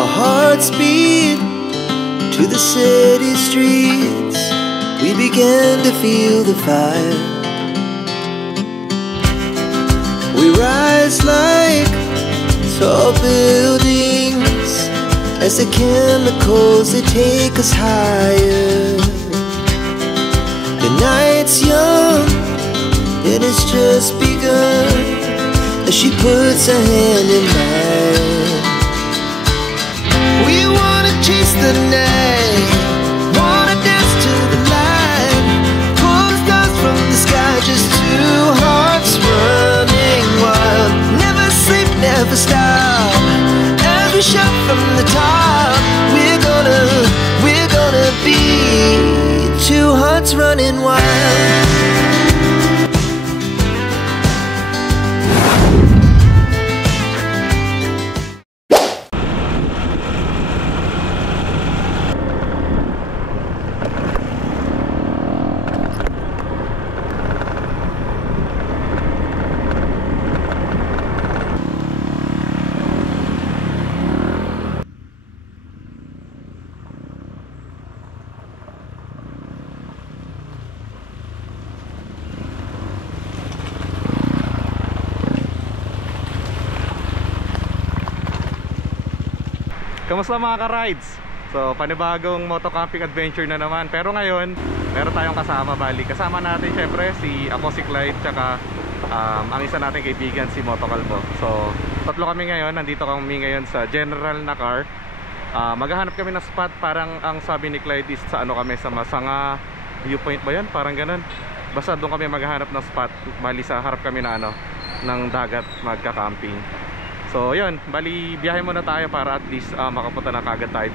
Our hearts beat to the city streets. We began to feel the fire. We rise like tall buildings as the chemicals, they take us higher. The night's young, it has just begun, as she puts her hand in mine. We wanna chase the night, wanna dance to the light, pull the stars from the sky, just two hearts running wild. Never sleep, never stop, as we shout from the top. We're gonna be two hearts running wild. Kamusta mga ka-rides? So panibagong moto camping adventure na naman. Pero ngayon meron tayong kasama, bali. Kasama natin syempre ako si Clyde, tsaka ang isa nating kaibigan si Moto Kalbo. So tatlo kami ngayon, nandito kami ngayon sa general na car. Maghahanap kami ng spot. Parang ang sabi ni Clyde is sa kami, sa Masanga viewpoint ba yan? Parang ganun. Basta doon kami maghahanap ng spot. Bali sa harap kami na ng dagat, magka-camping. So yun, bali biyahe muna tayo para at least makapunta na kagad tayo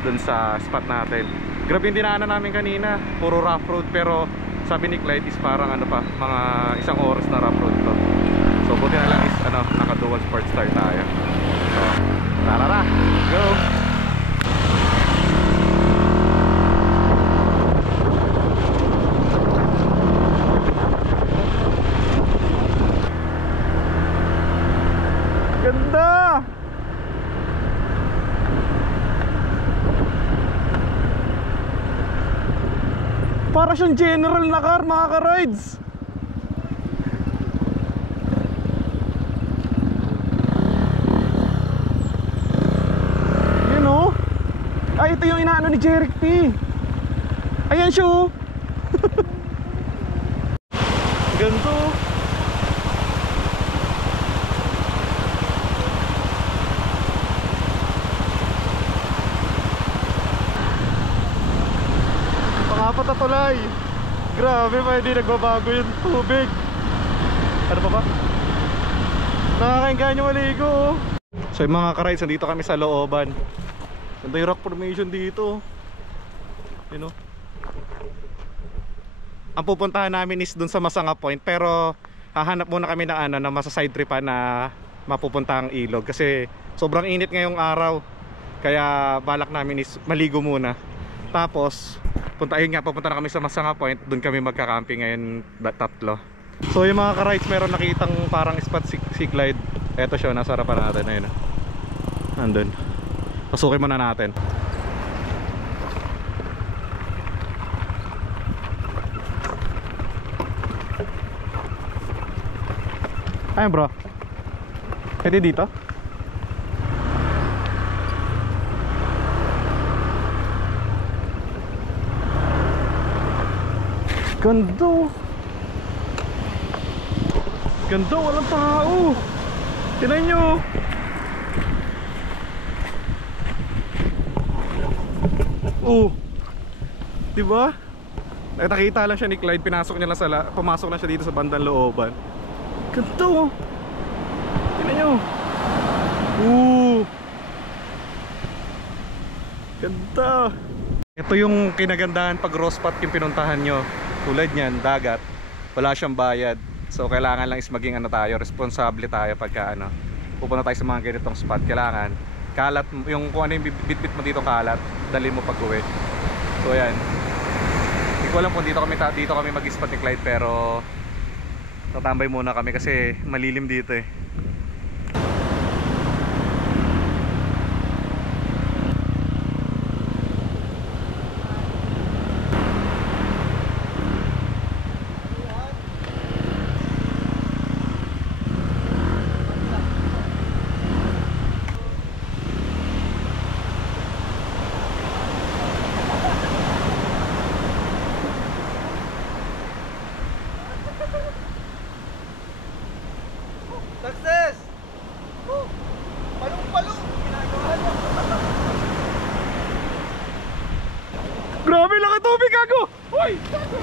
dun sa spot natin. Grabe yung dinaanan namin kanina, puro rough road, pero sabi ni Clyde is parang mga isang oras na rough road to. So buti na lang is naka dual sport start tayo. So tara, go! Ganda! Para siyang general na car mga ka-rides. Yun o. Ay, ito yung inaano ni Jeric P. Ayan siya o. Ganto. Patatulay. Grabe, pwede nagbabago yung tubig. Ano pa ba? Nakakainggan yung maligo. So yung mga ka-rides, nandito kami sa looban. Ganda yung rock formation dito. You know? Ang pupuntahan namin is dun sa Masanga Point, pero hahanap muna kami ng na masa-side tripan na mapupunta ang ilog. Kasi sobrang init ngayong araw. Kaya balak namin is maligo muna. Tapos pupunta na kami sa Masanga Point. Doon kami magka-camping ngayon, tatlo. So yung mga ka-rides, meron nakitang parang spot si Clyde. Eto siya, nasa harapan natin. Ayun, nandun. Pasukin muna natin. Ayun bro, pwede dito? Ganda. Ganda, walang tao. Tingnan nyo. Oh, diba? Nakita lang siya ni Clyde. Pumasok na siya dito sa bandang looban. Ganda. Tingnan nyo. Ganda. Ito yung kinagandahan pag raw spot yung pinuntahan nyo. Tulad nyan, dagat, wala siyang bayad. So kailangan lang is maging tayo, responsable tayo pagka pupunta tayo sa mga ganitong spot. Kailangan kalat, yung kung ano yung bit-bit mo dito kalat, dali mo pag uwi. So ayan, hindi ko alam kung dito kami mag-spot ni Clyde, pero tatambay muna kami kasi malilim dito eh. gago! Uy! Gago!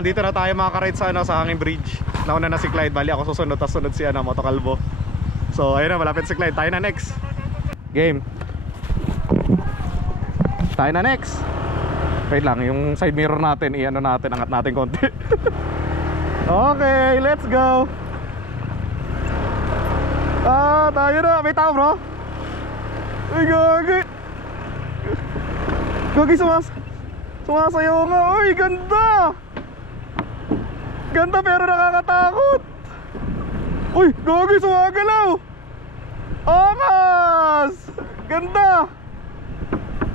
Andito na tayo mga ka-ride sa, sa hanging bridge. Nauna na si Clyde, bali ako susunod, tapos sunod si Motokalbo. So ayun na, malapit si Clyde. Tayo na next. Game. Tayo na next. Wait lang, yung side mirror natin, i-ano natin, angat natin konti. Okay, let's go. Tayo na. May tao bro. Ay gagi. Gagi sumasayaw nga. Uy, ganda. Ganda pero nakakatakot. Uy, gagi, sumagalaw. Angas. Ganda.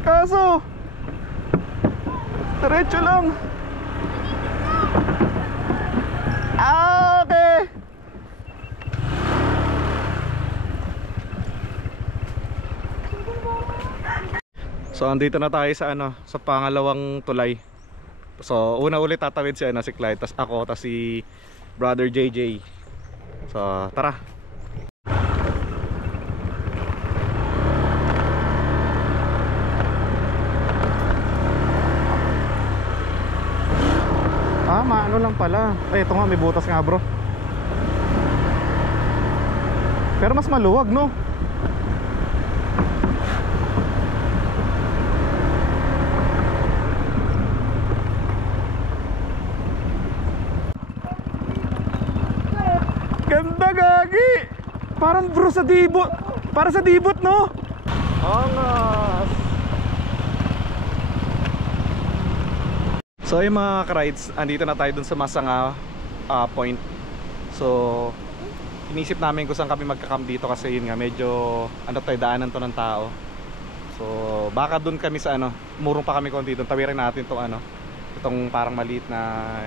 Kaso diretso lang. Okay. So andito na tayo sa sa pangalawang tulay. So una ulit tatawid si si Clyde, tas ako, tas si brother JJ. So tara. Ano lang pala. Ito nga, may butas nga bro. Pero mas maluwag no. Ganda gagi. Parang bro sa dibot. Para sa dibot no. Angas. So yung mga ka-rides, andito na tayo dun sa Masanga point. So inisip namin kung saan kami magka-camp dito kasi yun nga medyo tayo, daanan to ng tao. So baka dun kami sa murong pa kami konti dun, tawirin natin tong itong parang maliit na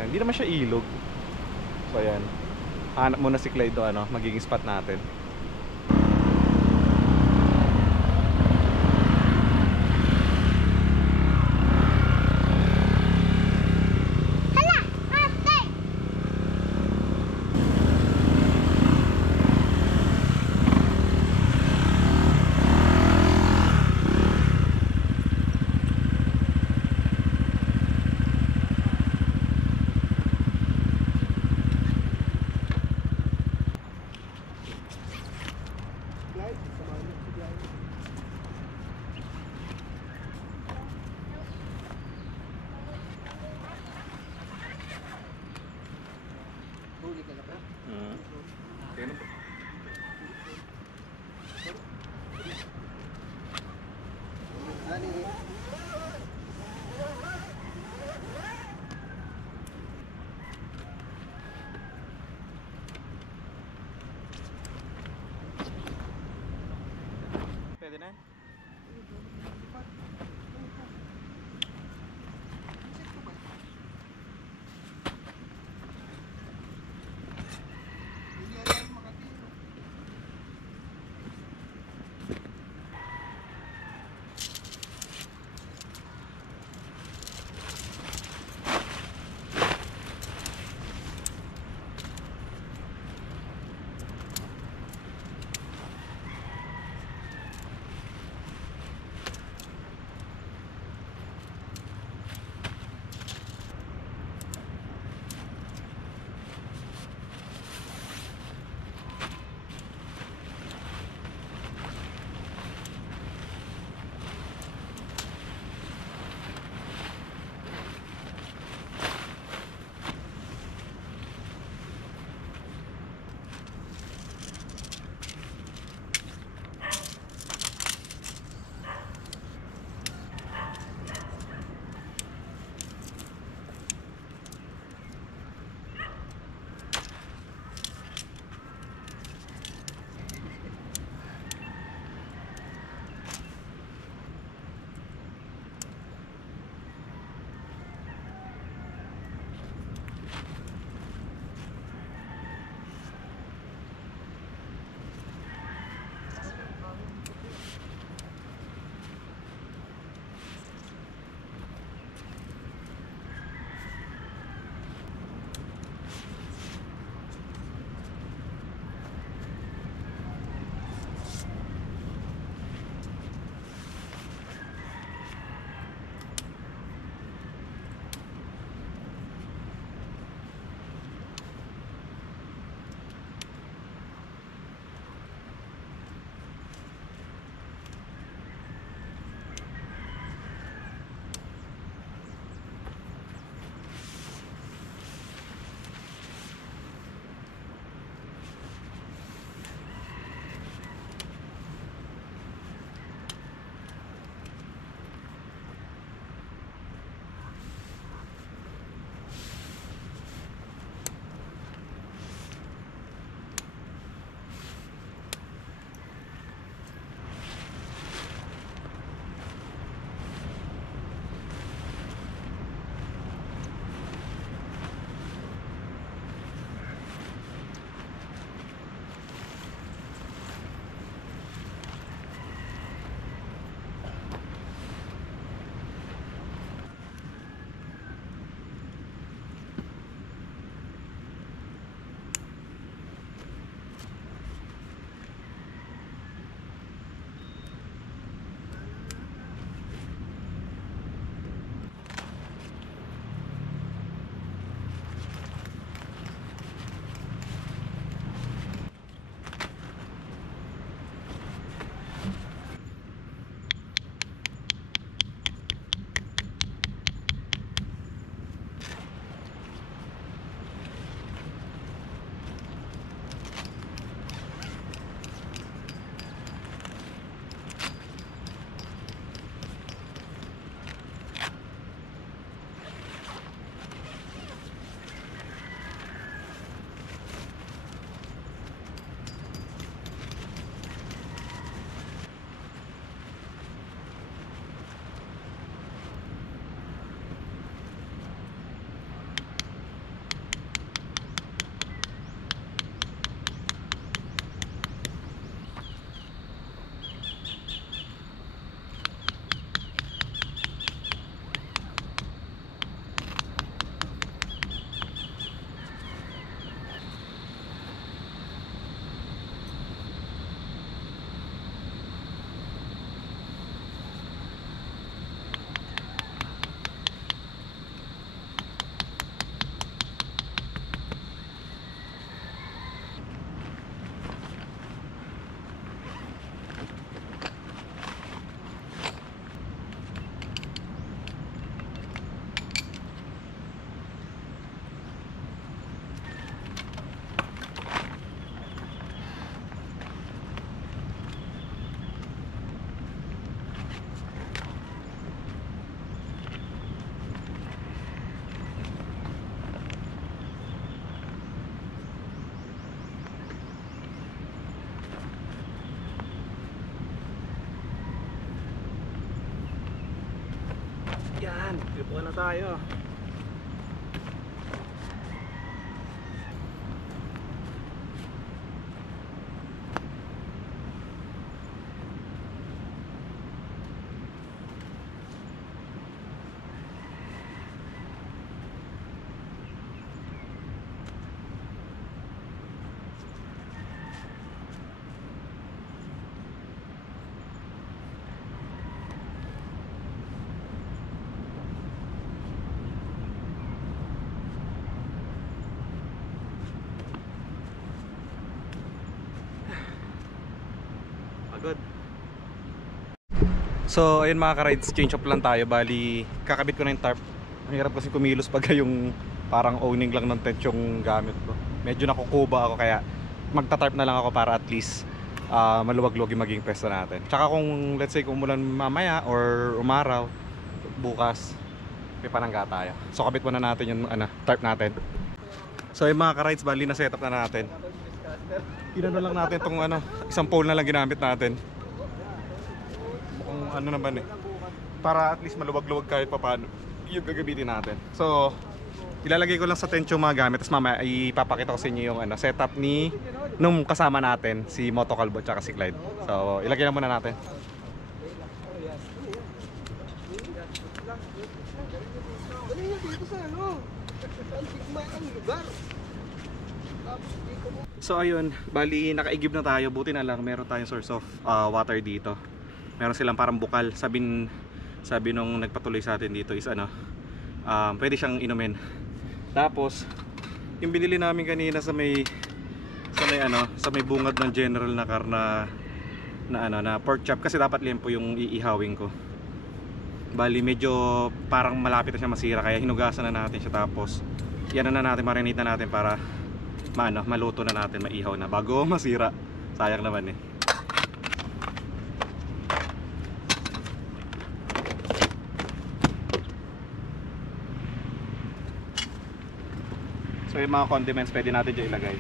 hindi naman siya ilog. So ayan, hanap muna si Clyde do magiging spot natin. Pwede na? tayo. Pagod. So ayun mga ka-rides, change up lang tayo. Bali, kakabit ko na yung tarp. Ang hirap kasi kumilos pag yung parang owning lang ng tent yung gamit ko. Medyo nakukuba ako kaya magta-tarp na lang ako para at least maluwag-luwag yung maging pwesto natin. Tsaka kung let's say kung umulan mamaya or umaraw bukas, may panangga tayo. So kabit muna natin yung tarp natin. So yung mga ka-rides, bali na setup na natin. Inano lang natin itong isang pole na lang ginamit natin. Mukhang naman para at least maluwag-luwag kahit pa paano yung gagamitin natin. So ilalagay ko lang sa tent yung mga gamit. Tapos mamaya ipapakita ko sa inyo yung setup nung kasama natin, si Moto Calbo tsaka si Clyde. So ilagay na muna natin. So ayun, bali nakaigib na tayo. Buti na lang meron tayong source of water dito. Meron silang parang bukal. Sabi nung nagpatuloy sa atin dito is pwede siyang inumin. Tapos yung binili namin kanina sa may bungad ng General na car na pork chop, kasi dapat limpo yung iihawin ko. Bali medyo parang malapit na siya masira, kaya hinugasan na natin siya. Tapos yan na natin, marinate na natin para maluto na natin, maihaw na bago masira. Sayang naman eh. So yung mga condiments pwede natin dyan ilagay.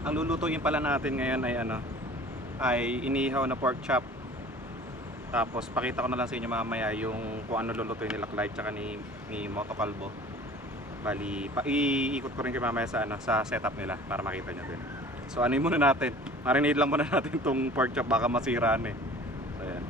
Ang lulutuin pala natin ngayon ay inihaw na pork chop. Tapos pakita ko na lang sa inyo mamaya yung kung ano lulutuin nila Clyde tsaka ni Moto Calbo. Bali, iikot ko rin kayo mamaya sa setup nila para makita nyo din. So muna natin, marinade lang muna natin itong pork chop, baka masiraan eh. So ayan.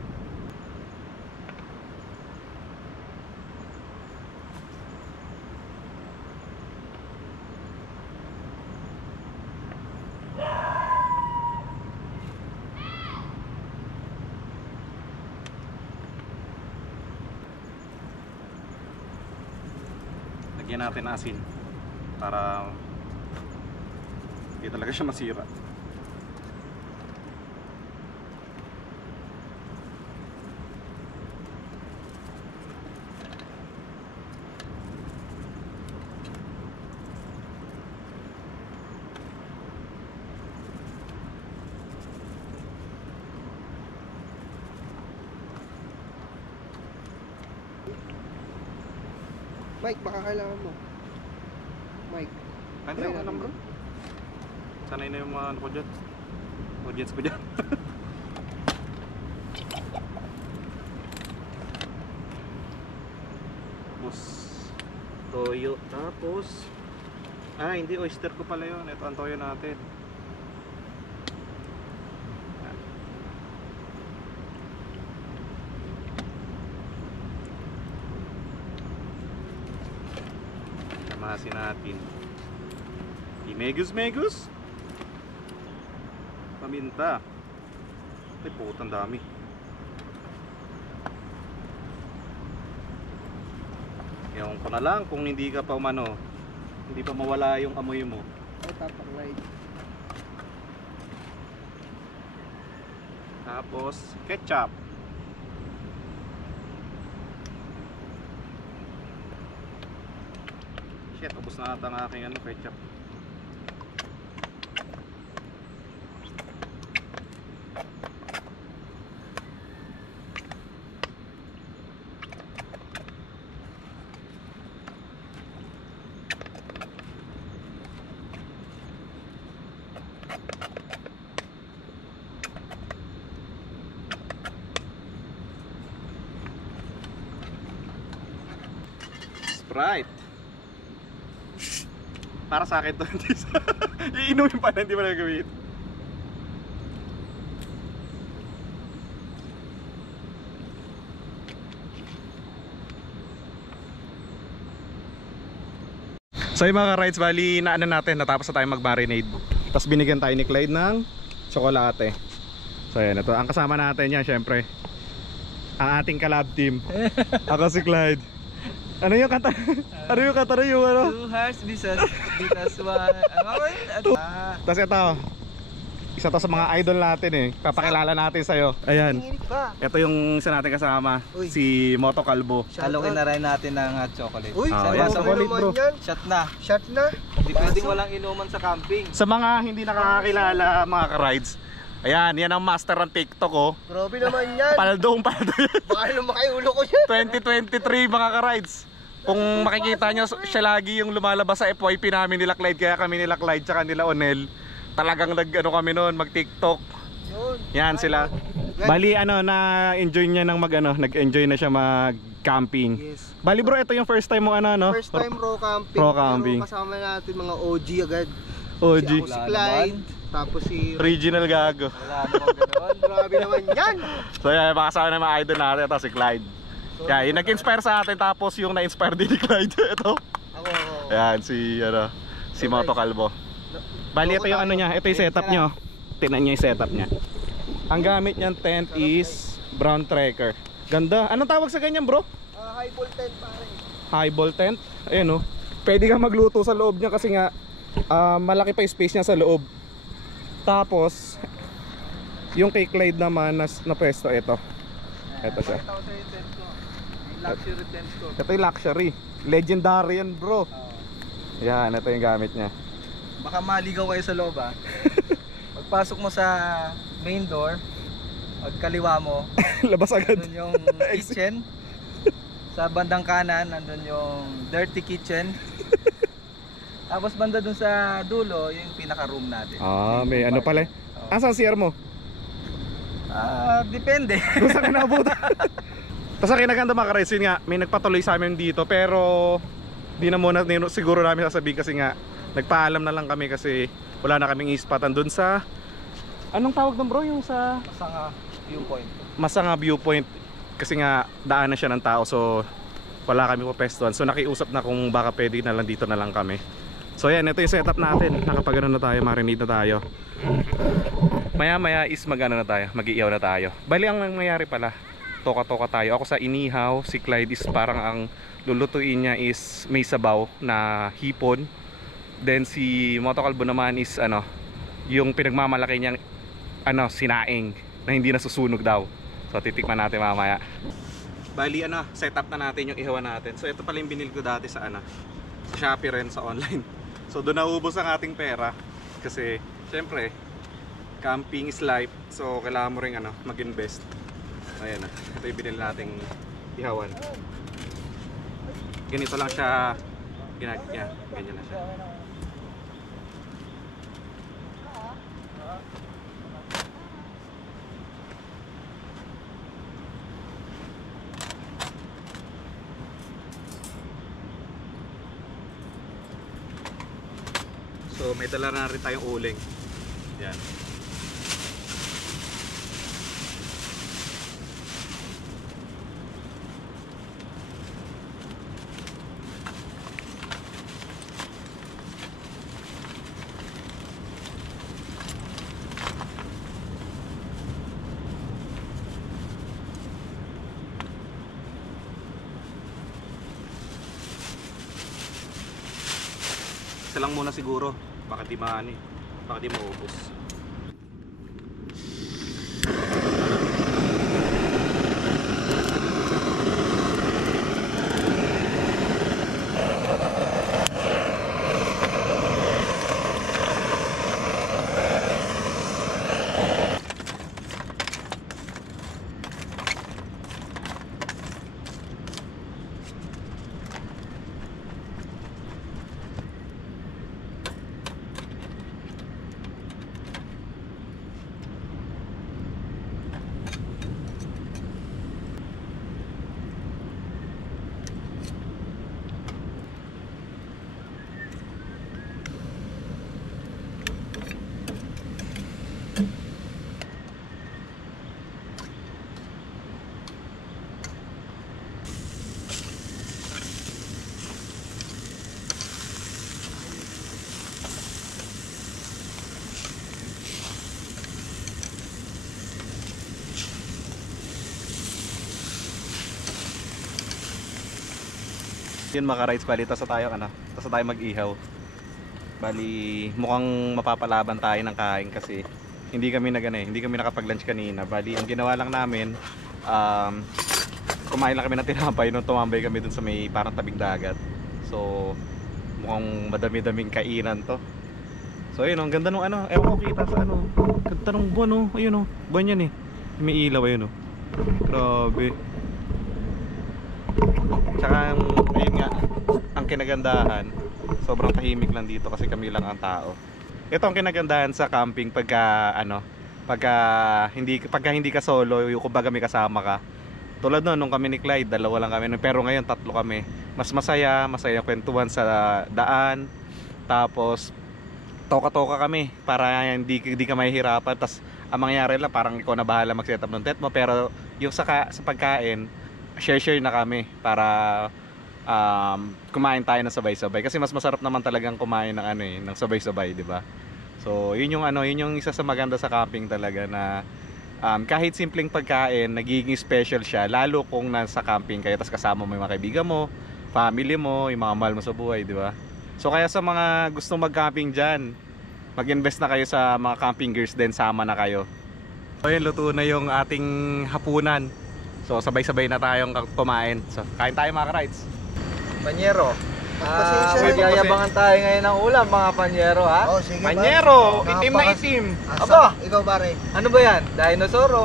Lagyan natin asin para hindi talaga siya masira. Mike, baka kailangan mo. Mike. Pwede ako lang bro. Sanay na yung mga ko dyan. Audience ko dyan. Tapos toyo. Tapos hindi, oyster ko pala yun. Ito ang toyo natin. Maasin natin. Megus. Paminta. Ay, putang dami. Ewan ko na lang kung hindi ka pa hindi pa mawala yung amoy mo. Ay, tapaklay. Tapos, ketchup. Shit, ubos na ata ang aking ketchup. Sprite. Para sa akin to. Iinumin pa na, hindi mo na gawin. So yung mga rides, bali na natin, natapos na tayo mag-marinade. Tapos binigyan tayo ni Clyde ng tsokolate. So yan, ito. Ang kasama natin yan, syempre, ang ating collab team. Ako si Clyde. Ano yung kata? Ano yung kata na yung ano? Two hearts because one. Tapos ito, isa to sa mga idol natin eh. Papakilala natin sa'yo. Ayan. Ito yung isa natin kasama. Uy. Si Moto Calvo. Halungin na rin natin ng hot chocolate. Uy, Ah, sabi yan, mo chocolate, naman bro. yan. Shot na. Shot na. Hindi pwedeng walang inuman sa camping. Sa mga hindi nakakakilala mga ka-rides, ayan, yan ang master ng TikTok oh. Grabe naman yan. Paldo yan. Baka lumaki ulo ko yan. 2023 mga ka-rides. Kung makikita nyo, siya lagi yung lumalabas sa FYP namin nila Clyde. Kaya kami nila Clyde tsaka nila Onel, talagang kami noon, mag TikTok. Yun. Yan sila. Bali na-enjoy niya nag-enjoy na siya mag-camping. Yes. Bali bro, ito yung first time mo First time raw camping. Raw camping. Pero kasama natin mga OG agad. OG. Si ako si Clyde. Tapos si Original gago. Wala namang ganoon. Grabe naman yan. So yan, makasama na mga idol natin. Ito si Clyde. Yan, yung nag-inspire sa atin. Tapos yung na-inspire din ni Clyde. Ito. Ako. Yan, si Moto Calvo. Bali, ito yung niya. Ito yung setup nyo. Tingnan nyo yung setup niya. Ang gamit niyang tent is brown tracker. Ganda. Anong tawag sa ganyan bro? High ball tent pare. High ball tent. Ayan oh. Pwede kang magluto sa loob niya kasi nga malaki pa yung space niya sa loob. Tapos yung kay Clyde naman na pwesto ito. Ito siya. Ito sa yung tent ko. Yung luxury tent ko. Ito yung luxury. Legendary yan bro. Yan, ito yung gamit niya. Baka maligaw kayo sa loob ah. Pagpasok mo sa main door, pagkaliwa mo, Labas agad. nandun yung kitchen. Sa bandang kanan, nandun yung dirty kitchen. Tapos banda dun sa dulo, yung pinaka-room natin. May ano pala. Asan CR mo? Depende. Kung saan ka naabutan. Tapos ang kinaganda mga ka-rides, yun nga, may nagpatuloy sa amin dito. Pero di na muna siguro namin sasabihin kasi nga nagpaalam na lang kami kasi wala na kaming ispatan dun sa anong tawag doon bro? Yung sa Masanga viewpoint. Masanga viewpoint. Kasi nga daan na siya ng tao, so wala kami pupestuhan. So nakiusap na kung baka pwede na lang dito na lang kami. So yan, ito yung setup natin. Nakapag na tayo, marinate na tayo. Maya is na tayo, mag-iiyaw na tayo. Bali ang nangyayari pala, toka-toka tayo. Ako sa inihaw, si Clyde is parang ang lulutuin niya is may sabaw na hipon. Then si Moto Calvo naman is yung pinagmamalaki niyang sinaing na hindi nasusunog daw. So titikman natin mamaya. Bali setup na natin yung ihawan natin. So ito pala yung binili ko dati sa sa Shopee rin, sa online. So doon naubos ang ating pera kasi syempre camping is life. So kailangan mo ring mag-invest. Ayan ito yung binili nating ihawan. Ganito lang siya ganyan na siya. So may dala na rin tayong uling. Yan. isa lang muna siguro. Baka di maani, baka di maubos. Yun mga rides, bali tas na tayo tas na tayo mag-ihaw. Bali mukhang mapapalaban tayo ng kain kasi hindi kami nakapag-lunch kanina. Bali ang ginawa lang namin, kumain lang kami ng tinapay nung tumambay kami dun sa may parang tabing dagat. So mukhang madami-daming kainan to. So ayun, ang ganda nung ewan ko kita sa ganda nung buwan ayun buwan yan may ilaw ayun grabe. Tsaka ayun nga, ang kinagandahan, sobrang tahimik lang dito kasi kami lang ang tao. Ito ang kinagandahan sa camping pagka hindi ka solo, yung kumbaga may kasama ka. Tulad nung kami ni Clyde, dalawa lang kami, pero ngayon tatlo kami. Mas masaya yung kwentuhan sa daan. Tapos toka-toka kami para hindi ka mahihirapan. Tapos ang mangyayari lang, parang ikaw na bahala mag-set up ng tent mo, pero yung sa pagkain, share na kami para kumain tayo ng sabay-sabay kasi mas masarap naman talagang kumain ng sabay-sabay, di ba? So yun yung isa sa maganda sa camping talaga na kahit simpleng pagkain nagiging special siya lalo kung nasa camping kayo tapos kasama mo yung mga kaibigan mo, family mo, yung mga mahal mo sa buhay, di ba? So kaya sa mga gustong mag-camping diyan, mag-invest na kayo sa mga camping gears din, sama na kayo. So yun, luto na yung ating hapunan. So sabay-sabay na tayong kumain. So kain tayo mga ka-rides. Panyero. Pasensya na. Yayabangan tayo ngayon ng ulam mga panyero ha. Oh, sige. Panyero, pare. itim na itim. Aba! Ikaw pare. Ano ba yan? Dinosaur o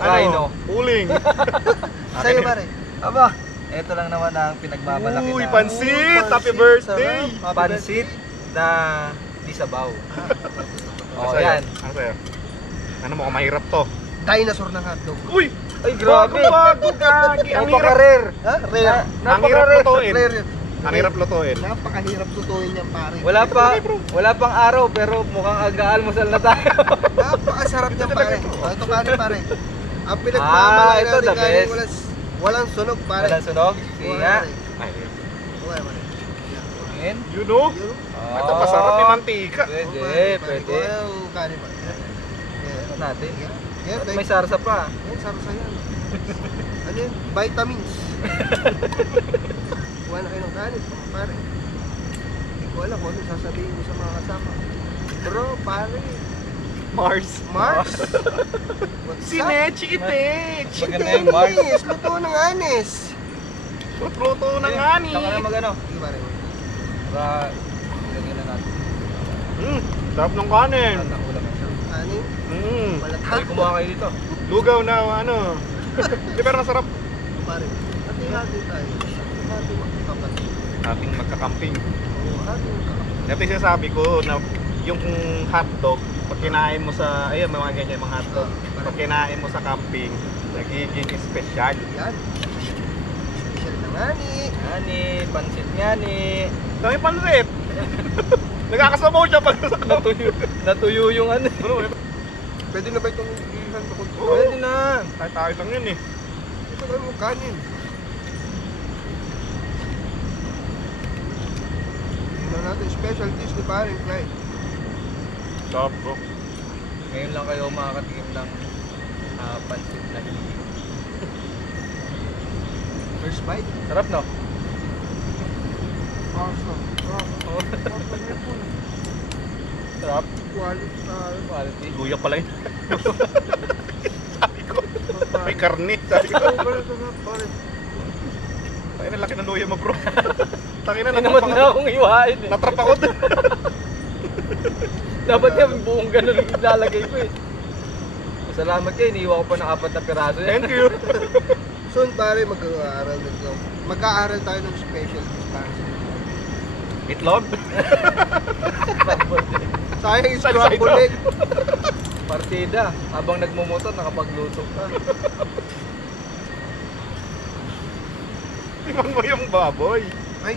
rhino? Uling. Sa'yo pare. Aba! Ito lang naman ang pinagmamalaki Uy, na pansit! Happy birthday! Sarap. pansit na di sabaw. Ano Oh, yan. Ano sa'yo? Ano mo, mahirap to. Dinosaur ng hotdog. Uy! Ay, grabe! Bago gagi! Ang hirap! Napaka-rare! Ha? Rare. Ang hirap lutuin. Rare. Ang hirap lutuin. Napakahirap tutuin yan pare. Wala pang araw pero mukhang aga-almusal na tayo. Napakasarap niyan pare. Ito kanin pare. Ang pinagmamalaki ito, the natin kanin, best. walang sunog pare. Walang sunog? Sige nga. Okay pare. Ayan. You know? Yun. Ito masarap yung mantika. Pwede. Yung kanin pare. Ito natin. Yan, At may sarsa pa. yan, sarsa yan. Ano yun? Vitamins. Kuha na kayo ng kanin, pare. Hindi ko alam kung ano sasabihin ko sa mga kasama. Bro, pare. Mars. Mars? What's up? Sinechi itech. Maganda yung Mars. Anis, luto ng anis. Luto ng ani. Saka na magano. Sige pare. Para ilagyan na natin. Sarap ng kanin. Lahat ng ulam. Kanin, Mm. balat Ay, kumuha kayo dito. Lugaw na ano. Di pero masarap. pare. Hati-hati tayo. Hati magkakapatid. Ating magkakamping. Oo, hati magkakapatid. Dati sinasabi ko na yung hotdog, pag kinain mo sa, ayun, mga ganyan mga hotdog. Pag kinain mo sa camping, nagiging special. Yan. Special na ngani. Ani, pansit nga ni. Dami pansit. Nagkakasabaw siya pag sa Natuyo yung ano. Bro, Pwede na ba itong ilihan ko? Pwede na. tayo lang yun eh. Ito lang yung kanin. Tingnan natin specialties ni pare Clyde. Sarap bro. Ngayon lang kayo makakatikim ng pansit na hindi. First bite. Sarap no? Sarap. Quality. Luya pala yun. Sabi ko, may karne. Sabi ko, tayo na laki ng luya mo bro. Takin na, Hindi naman na akong iwain eh. natrap ako dun. Dapat kami buong ganun yung ilalagay ko eh. Salamat kayo, iniiwan ko pa ng 4 na piraso yan. Thank you. Soon pare, mag-aaral nito. Mag-aaral tayo ng special dispensing. Itlog? Sayang yung Side-side scramble egg. Partida, habang nagmumotor, nakapagluto ka. Tingnan mo yung baboy. Ay,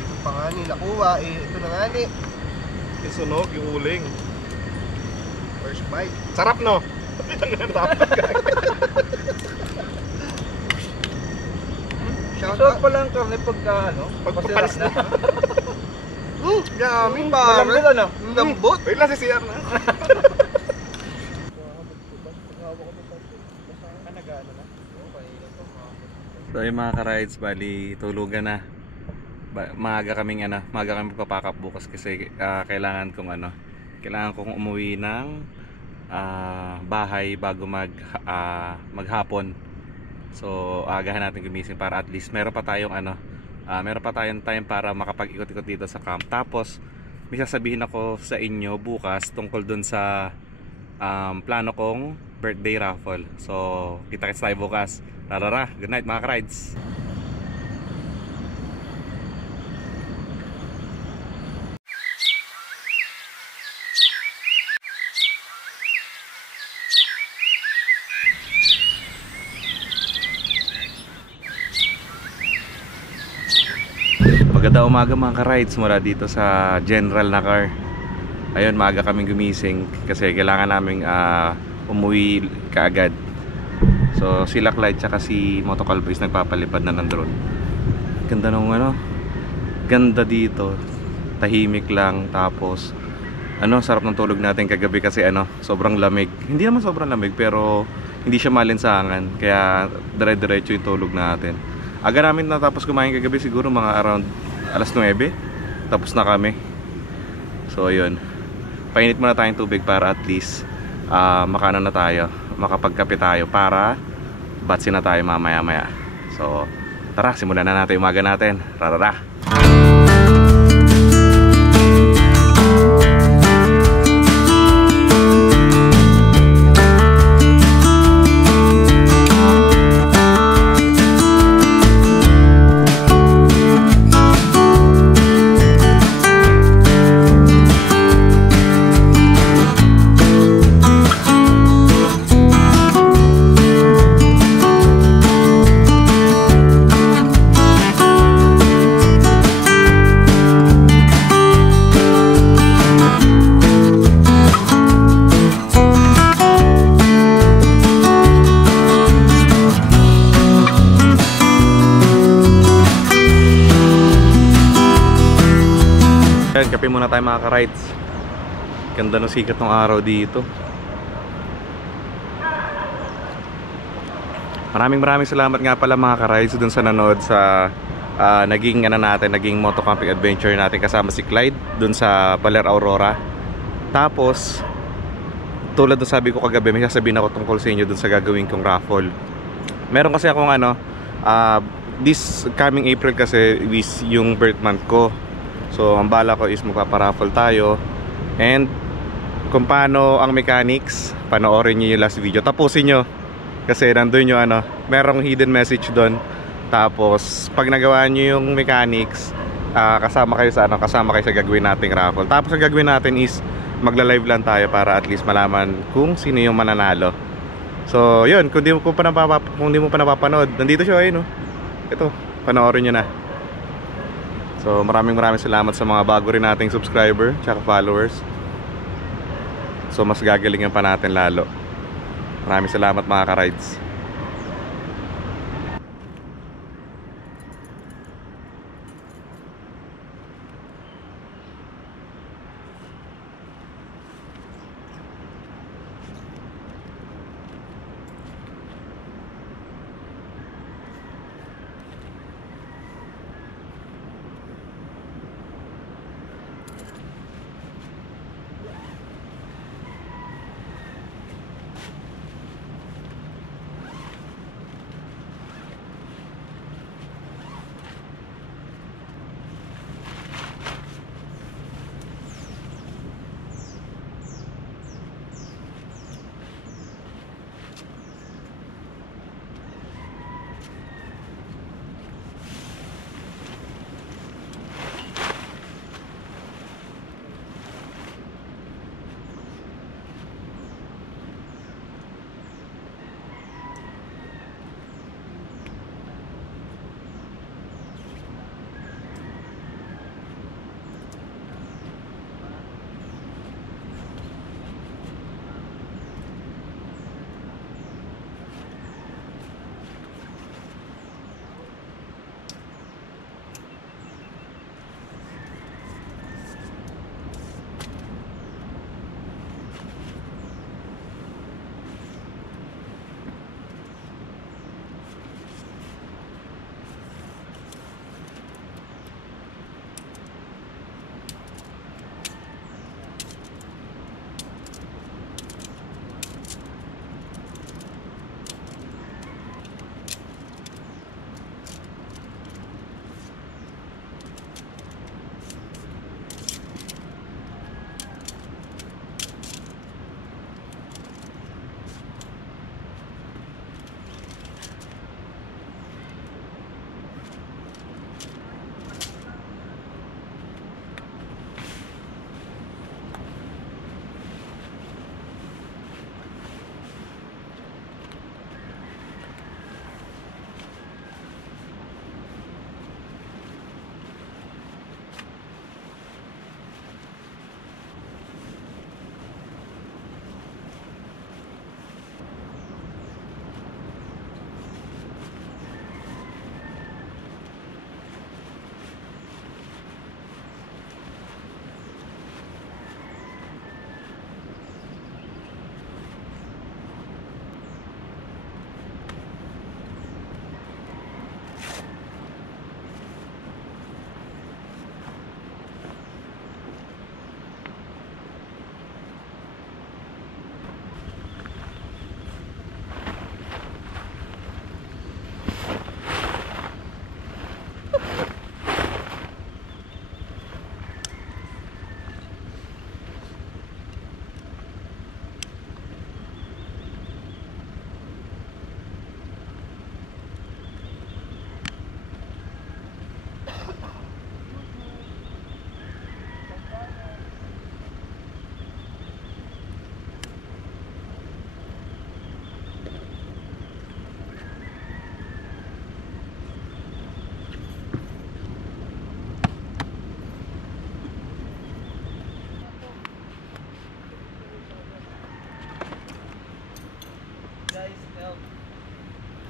ito pa nga ni nakuha. Ito na nga ni. Yung sunog, yung uling. First bite. Sarap no? Shout Sarap out. pala ang karne pagka ano, Pagpapalis na. Yummy Malambot pare. ano? Lambot. Wait lang si CR na. So yung mga ka-rides, bali tulugan na. Maaga kaming magpa-pack up bukas kasi kailangan kong umuwi ng bahay bago maghapon. So agahan natin gumising para at least meron pa tayong time para makapag-ikot-ikot dito sa camp. Tapos may sasabihin ako sa inyo bukas tungkol dun sa plano kong birthday raffle. So kita-kits tayo bukas. Tarara, good night mga ka-rides. Magandang umaga mga ka-rides mula dito sa General na car. Ayun, maaga kaming gumising kasi kailangan naming umuwi kaagad. So sila Clyde tsaka si Motokalbo is nagpapalipad na ng drone. Ganda nung ganda dito. Tahimik lang, tapos sarap ng tulog natin kagabi kasi sobrang lamig. Hindi naman sobrang lamig pero hindi siya malinsangan, kaya dire-diretso yung tulog natin. Aga namin natapos kumain kagabi, siguro mga around alas 9. Tapos na kami. So ayun, painit muna tayong tubig para at least makano na tayo, makapagkape tayo para batsin na tayo mamaya maya. So tara, simulan na natin yung umaga natin. Rarara. Kape muna tayo mga ka-rides. Ganda ng sikat ng araw dito. Maraming salamat nga pala mga ka-rides dun sa nanood sa naging moto camping adventure natin kasama si Clyde dun sa Baler Aurora. Tapos tulad ng sabi ko kagabi, may sasabihin ako tungkol sa inyo dun sa gagawin kong raffle. Meron kasi akong this coming April kasi is yung birth month ko. So ang bala ko is magpaparaffle tayo. And kung paano ang mechanics, panoorin nyo yung last video. Tapusin nyo kasi nandun yung merong hidden message doon. Tapos pag nagawa nyo yung mechanics, kasama kayo sa gagawin nating raffle. Tapos ang gagawin natin is magla-live lang tayo para at least malaman kung sino yung mananalo. So yun, kung di mo pa napapanood, nandito siya, ayun ito, panoorin nyo na. So maraming salamat sa mga bago rin nating subscriber tsaka followers. So mas gagalingan pa natin lalo. Maraming salamat mga ka-rides.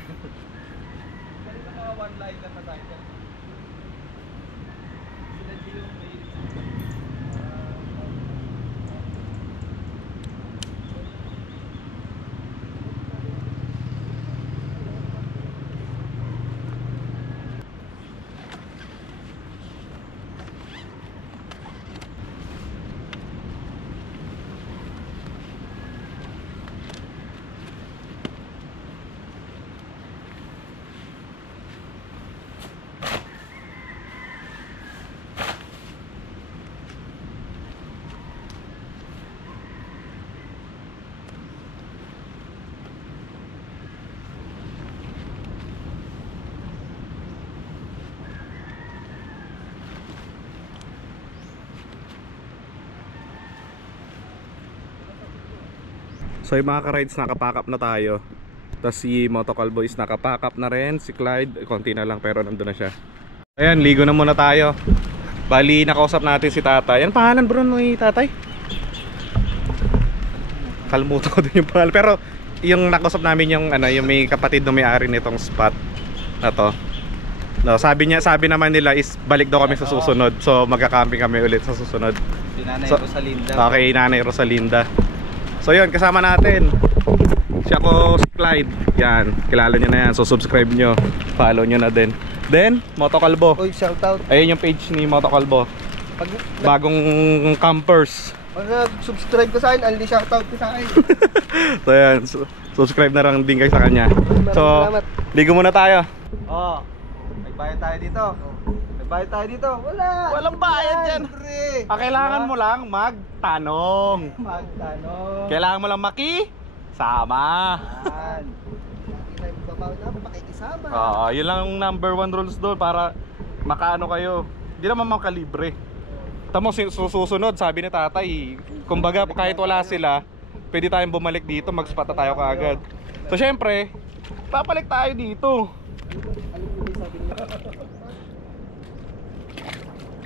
Ganito mga one line na tayo dyan. Sila yung may... So yung mga ka-rides, nakapack up na tayo. Tapos si Motocal Boys nakapack up na rin. Si Clyde, konti na lang pero nandun na siya. Ayan, ligo na muna tayo. Bali, nakausap natin si tatay. Ano pangalan bro ni tatay? Kalmuto ko din yung pangalan. Pero yung nakausap namin yung, yung may kapatid na may-ari nitong spot na to. No, sabi naman nila is balik daw kami sa susunod. So magka-camping kami ulit sa susunod. Si Nanay Rosalinda. Okay, Nanay Rosalinda. So yun, kasama natin si ako, si Clyde. Yan, kilala nyo na yan. So subscribe nyo, follow nyo na din. Then, Motokalbo. Oy, shoutout. Ayun yung page ni Motokalbo. Bagong campers. Pag subscribe ko sa akin, alli shoutout ko sa akin. So yan, subscribe na lang din kayo sa kanya. So, ligo muna tayo. Oh, nagbayad tayo dito. Nagbayad tayo dito. Wala. Walang bayad yan. Pre. Kailangan mo lang magtanong. Magtanong. Kailangan mo lang sama. Yan. Babaw na, pakikisama. Oo, yun lang ang number 1 rules doon para makaano kayo. Hindi naman makalibre. Tamo susunod, sabi ni tatay, kumbaga kahit wala sila, pwede tayong bumalik dito, mag-spot na tayo kaagad. So syempre, papalik tayo dito.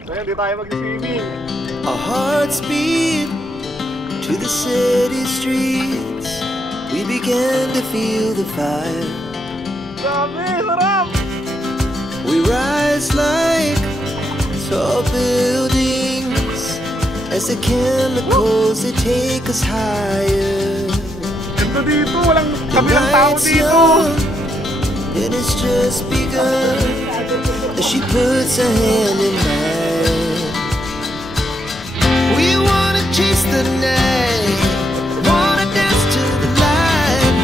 So yan, di tayo mag-swimming. Our hearts beat to the city streets. We began to feel the fire. Grabe, sarap! We rise like tall buildings as the chemicals they take us higher. Ganda dito, walang kabilang tao Night's dito. young, and it's just begun as she puts her hand in mine. We wanna chase the night, wanna dance to the light,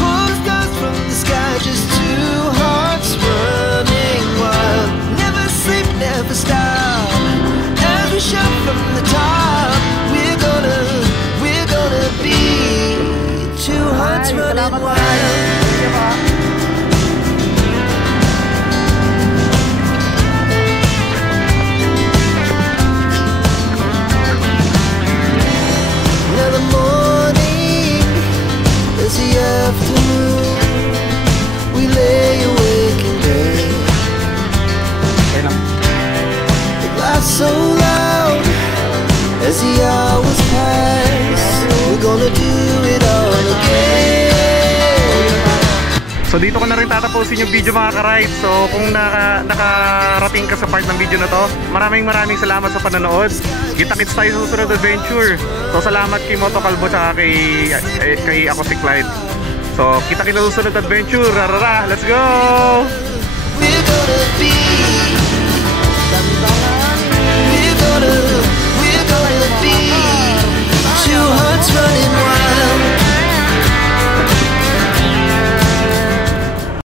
pull the stars from the sky, just two hearts running wild. Never sleep, never stop, as we shout from the top. We're gonna be two hearts running wild. Now the morning is the afternoon. We lay awake in bed. The glass so loud as the hours pass. We're gonna do it all again. So dito ko na rin tatapusin yung video mga ka-ride. So kung nakarating ka sa part ng video na to, maraming salamat sa panonood. Kita-kits tayo sa susunod adventure. So salamat kay Motokalbo at kay ako si Clyde. So kita-kits sa susunod adventure. Rarara, let's go! We're gonna be